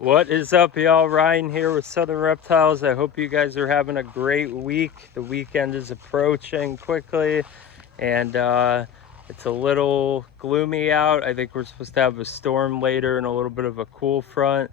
What is up, y'all? Ryan here with Southern Reptiles. I hope you guys are having a great week. The weekend is approaching quickly, and it's a little gloomy out. I think we're supposed to have a storm later and a little bit of a cool front.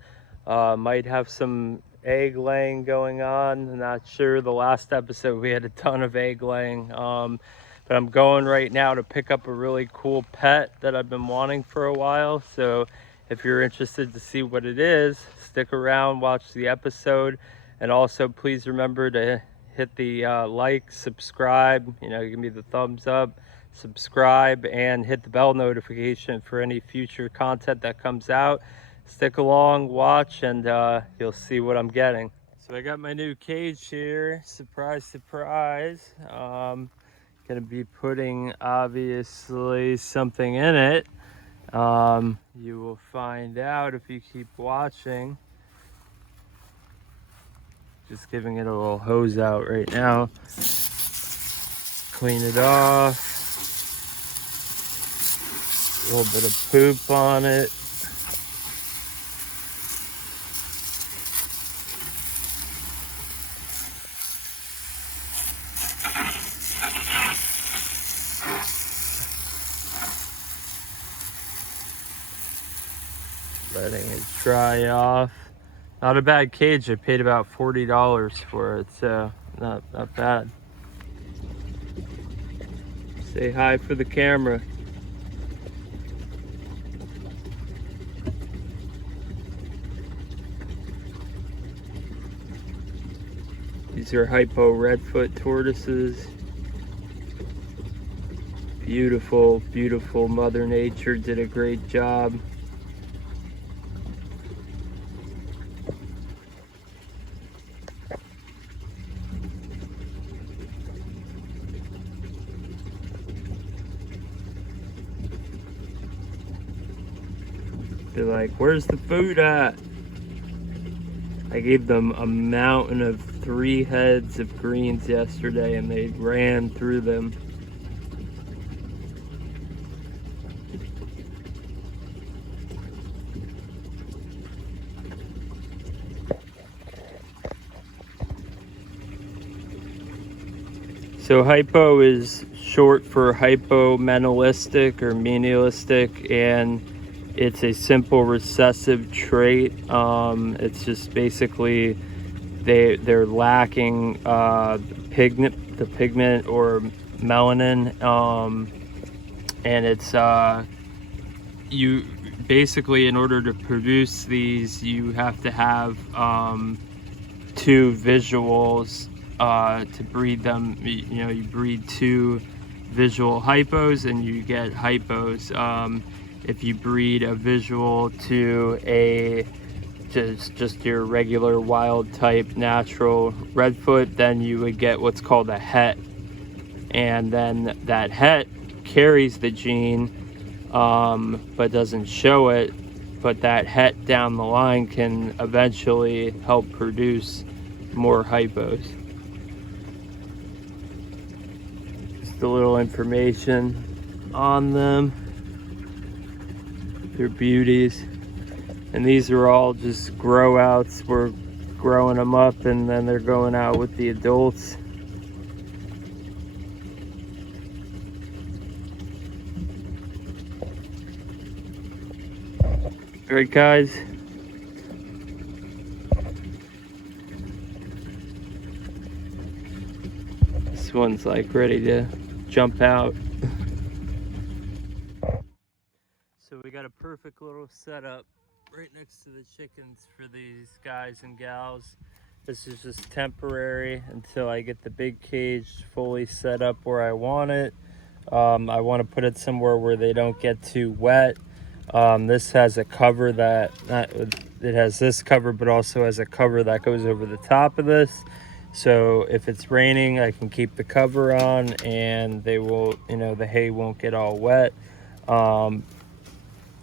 Might have some egg laying going on. I'm not sure. The last episode we had a ton of egg laying. But I'm going right now to pick up a really cool pet that I've been wanting for a while. So if you're interested to see what it is, stick around, watch the episode. And also please remember to hit the like, subscribe, give me the thumbs up, subscribe, and hit the bell notification for any future content that comes out. Stick along, watch, and you'll see what I'm getting. So I got my new cage here. Surprise, surprise. Gonna be putting obviously something in it. You will find out if you keep watching. Just giving it a little hose out right now. Clean it off. A little bit of poop on it. Letting it dry off. Not a bad cage. I paid about $40 for it, so not bad. Say hi for the camera. These are Hypo redfoot tortoises. Beautiful, beautiful. Mother Nature did a great job. They're like, where's the food at? I gave them a mountain of 3 heads of greens yesterday and they ran through them. So hypo is short for hypomenalistic or menialistic, and it's a simple recessive trait. It's just basically they're lacking the pigment or melanin, and it's you basically, in order to produce these, you have to have 2 visuals to breed them. You breed 2 visual hypos and you get hypos. If you breed a visual to a just your regular wild type natural redfoot, then you would get what's called a het, and then that het carries the gene but doesn't show it, but that het down the line can eventually help produce more hypos. Just a little information on them. They're beauties, and these are all just grow outs. We're growing them up and then they're going out with the adults. All right, guys. This one's like ready to jump out. So we got a perfect little setup right next to the chickens for these guys and gals. This is just temporary until I get the big cage fully set up where I want it. I want to put it somewhere where they don't get too wet. This has a cover that, it has this cover, but also has a cover that goes over the top of this. So if it's raining, I can keep the cover on and they will, the hay won't get all wet.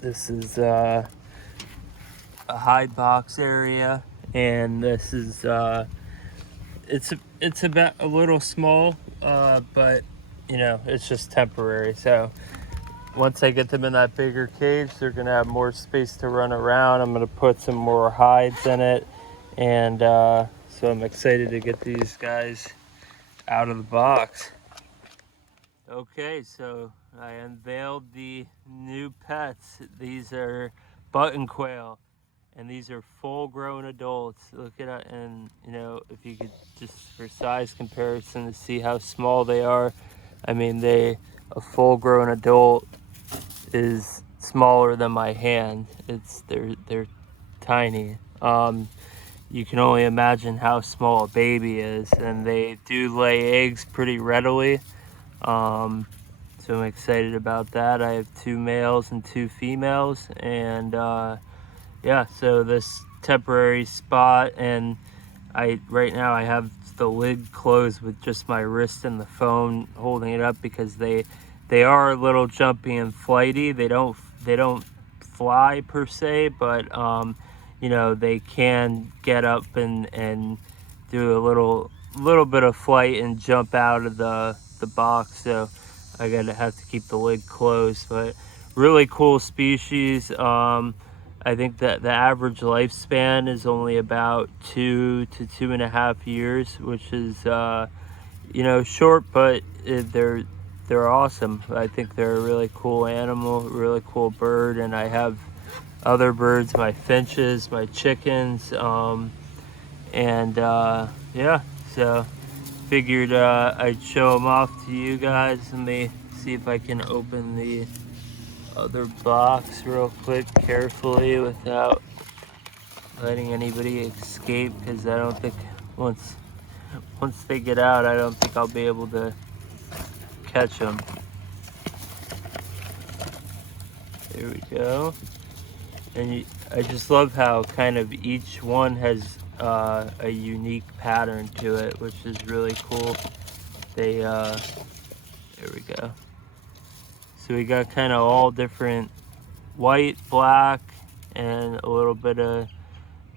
This is a hide box area, and this is it's about a little small, but it's just temporary. So once I get them in that bigger cage, they're gonna have more space to run around. I'm gonna put some more hides in it, and so I'm excited to get these guys out of the box. Okay, so I unveiled the new pets. These are button quail, and these are full-grown adults. Look at it, and you know, if you could just for size comparison to see how small they are. I mean, a full-grown adult is smaller than my hand. They're tiny. You can only imagine how small a baby is, and they do lay eggs pretty readily. So I'm excited about that. I have 2 males and 2 females, and yeah, so this temporary spot, and right now I have the lid closed with just my wrist and the phone holding it up, because they are a little jumpy and flighty. They don't fly per se, but you know, they can get up and do a little bit of flight and jump out of the box. So I have to keep the lid closed. But really cool species. I think that the average lifespan is only about 2 to 2.5 years, which is you know, short, but they're awesome. I think they're a really cool animal, really cool bird. And I have other birds, my finches, my chickens, and yeah, so figured I'd show them off to you guys. Let me see if I can open the other box real quick carefully without letting anybody escape, because I don't think once they get out, I don't think I'll be able to catch them. There we go. And I just love how kind of each one has a unique pattern to it, which is really cool. There we go. So we got kind of all different white, black, and a little bit of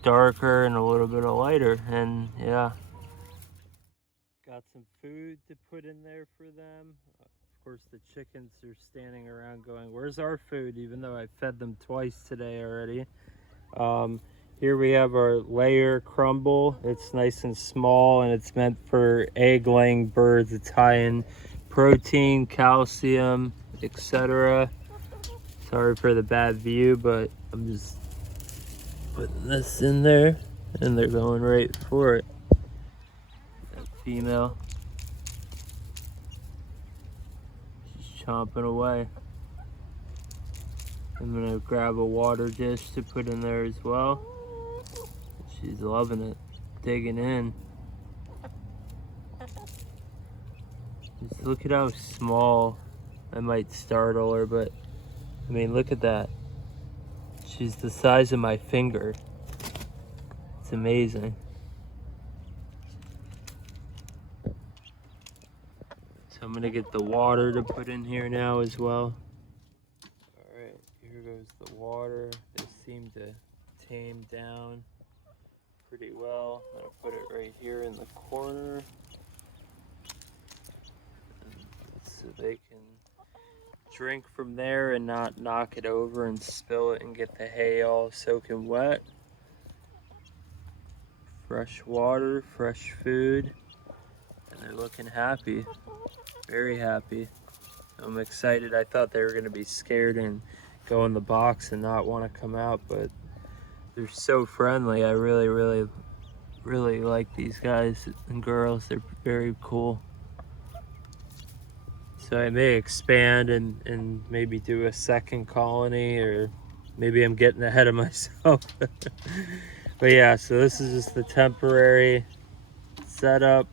darker and a little bit of lighter. And yeah, got some food to put in there for them. Of course, the chickens are standing around going, "Where's our food?" Even though I fed them twice today already. Here we have our layer crumble. It's nice and small, and it's meant for egg-laying birds. It's high in protein, calcium, etc. Sorry for the bad view, but I'm just putting this in there, and they're going right for it. That female, she's chomping away. I'm gonna grab a water dish to put in there as well. She's loving it, digging in. Just look at how small. I might startle her, but I mean, look at that. She's the size of my finger. It's amazing. So I'm gonna get the water to put in here now as well. All right, here goes the water. They seem to tame down pretty well. I'm gonna put it right here in the corner, so they can drink from there and not knock it over and spill it and get the hay all soaking wet. Fresh water, fresh food, and they're looking happy, very happy. I'm excited. I thought they were gonna be scared and go in the box and not want to come out, but they're so friendly. I really like these guys and girls. They're very cool. So I may expand and maybe do a second colony, or maybe I'm getting ahead of myself. But yeah, so this is just the temporary setup.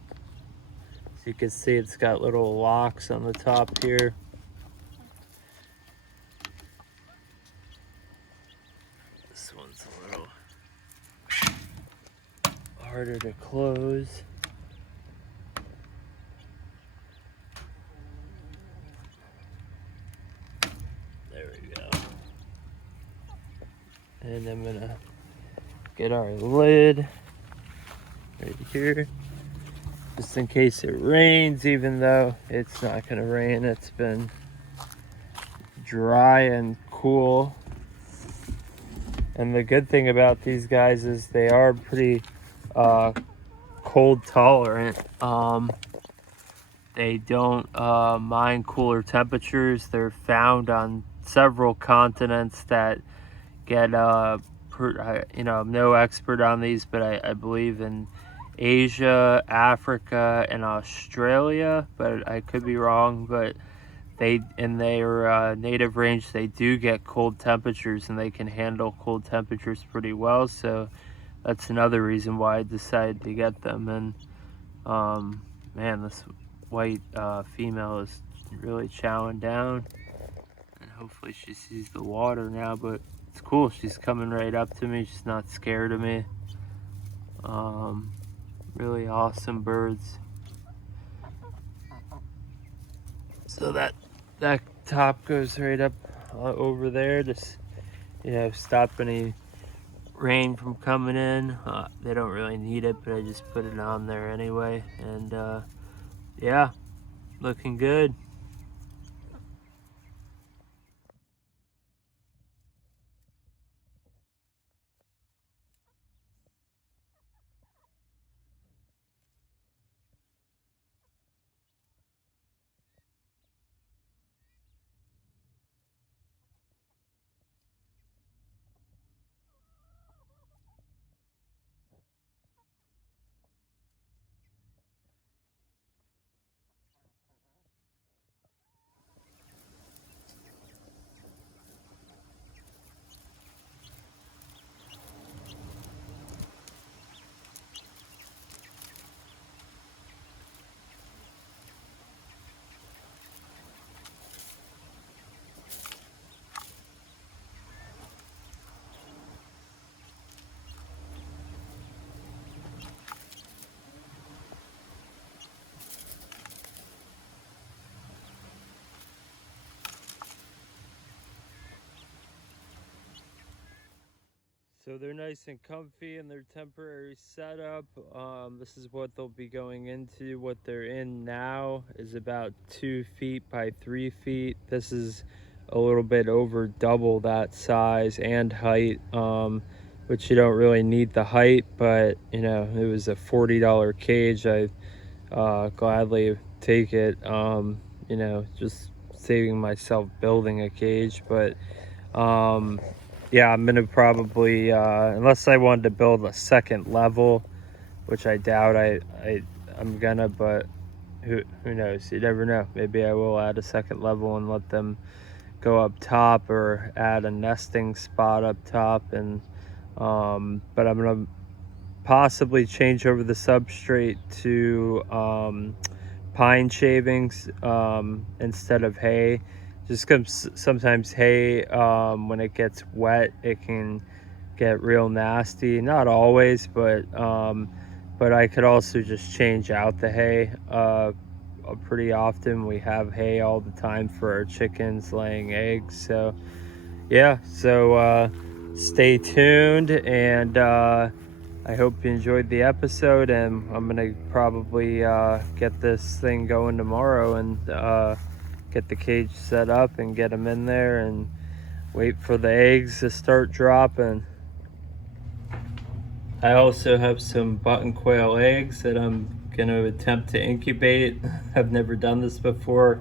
As you can see, it's got little locks on the top here. This one's a little harder to close. There we go. And I'm gonna get our lid right here, just in case it rains, even though it's not gonna rain. It's been dry and cool. And the good thing about these guys is they are pretty cold tolerant. They don't mind cooler temperatures. They're found on several continents that get, I'm no expert on these, but I believe in Asia, Africa, and Australia, but I could be wrong. But they, in their native range, they do get cold temperatures, and they can handle cold temperatures pretty well. So that's another reason why I decided to get them. And man, this white female is really chowing down, and hopefully she sees the water now. But it's cool, she's coming right up to me. She's not scared of me. Really awesome birds. So that top goes right up over there, just stop any rain from coming in. They don't really need it, but I just put it on there anyway. And yeah, looking good. So they're nice and comfy in their temporary setup. This is what they'll be going into. What they're in now is about 2 feet by 3 feet. This is a little bit over double that size and height, which you don't really need the height, but it was a $40 cage. I gladly take it. Just saving myself building a cage. But yeah, I'm gonna probably unless I wanted to build a second level, which I doubt I'm gonna, but who knows? You never know. Maybe I will add a second level and let them go up top, or add a nesting spot up top. And but I'm gonna possibly change over the substrate to pine shavings instead of hay, just because sometimes hay, when it gets wet, it can get real nasty. Not always, but I could also just change out the hay pretty often. We have hay all the time for our chickens laying eggs. So yeah, so stay tuned, and I hope you enjoyed the episode. And I'm gonna probably get this thing going tomorrow, and get the cage set up and get them in there and wait for the eggs to start dropping. I also have some button quail eggs that I'm gonna attempt to incubate. I've never done this before.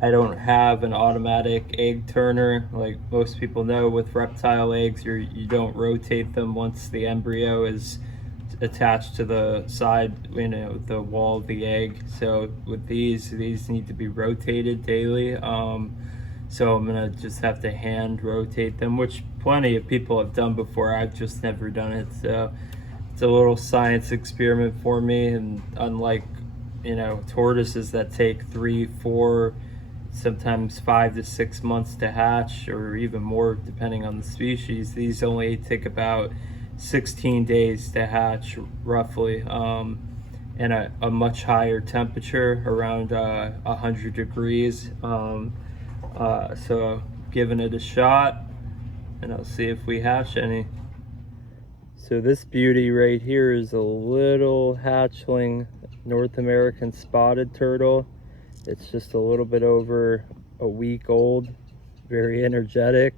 I don't have an automatic egg turner. Like most people know, with reptile eggs, you don't rotate them once the embryo is attached to the side, the wall of the egg. So with these need to be rotated daily. So I'm gonna just have to hand rotate them, which plenty of people have done before. I've just never done it. So it's a little science experiment for me. And unlike tortoises that take 3, 4, sometimes 5 to 6 months to hatch, or even more depending on the species, these only take about 16 days to hatch roughly, and a much higher temperature, around 100 degrees. So giving it a shot, and I'll see if we hatch any. So this beauty right here is a little hatchling North American spotted turtle. It's just a little bit over a week old. very energetic.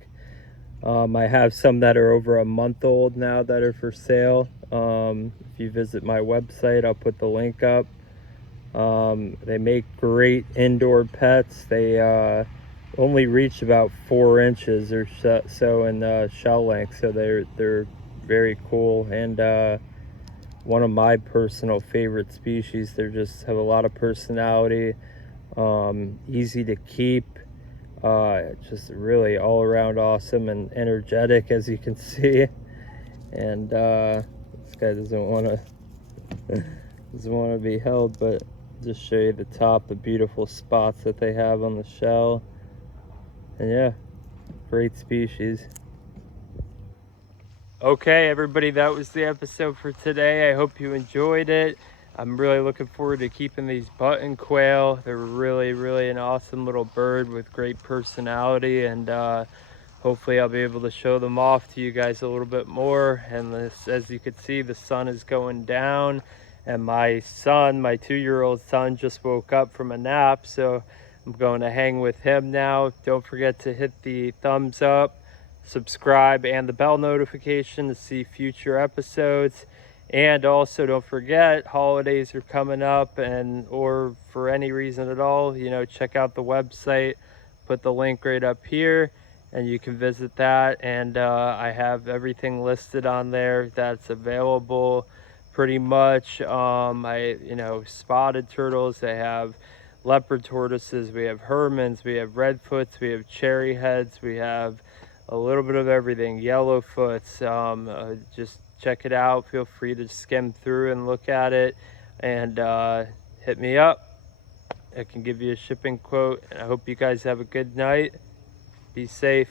I have some that are over a month old now that are for sale. If you visit my website, I'll put the link up. They make great indoor pets. They only reach about 4 inches or so in shell length, so they're very cool, and one of my personal favorite species. They just have a lot of personality, easy to keep, just really all around awesome and energetic, as you can see. And this guy doesn't want to be held, but just show you the top, the beautiful spots that they have on the shell. And yeah, great species. Okay, everybody, that was the episode for today. I hope you enjoyed it. I'm really looking forward to keeping these button quail. They're really an awesome little bird with great personality, and hopefully I'll be able to show them off to you guys a little bit more. And this, as you can see, the sun is going down, and my son, my 2-year-old son, just woke up from a nap, so I'm going to hang with him now. Don't forget to hit the thumbs up, subscribe, and the bell notification to see future episodes. And also, don't forget, holidays are coming up, and or for any reason at all, you know, check out the website. Put the link right up here, and you can visit that. And I have everything listed on there that's available, pretty much. Spotted turtles. They have leopard tortoises. We have hermans. We have redfoots. We have cherry heads. We have a little bit of everything. Yellowfoots. Just check it out. Feel free to skim through and look at it, and hit me up. I can give you a shipping quote. And I hope you guys have a good night. Be safe.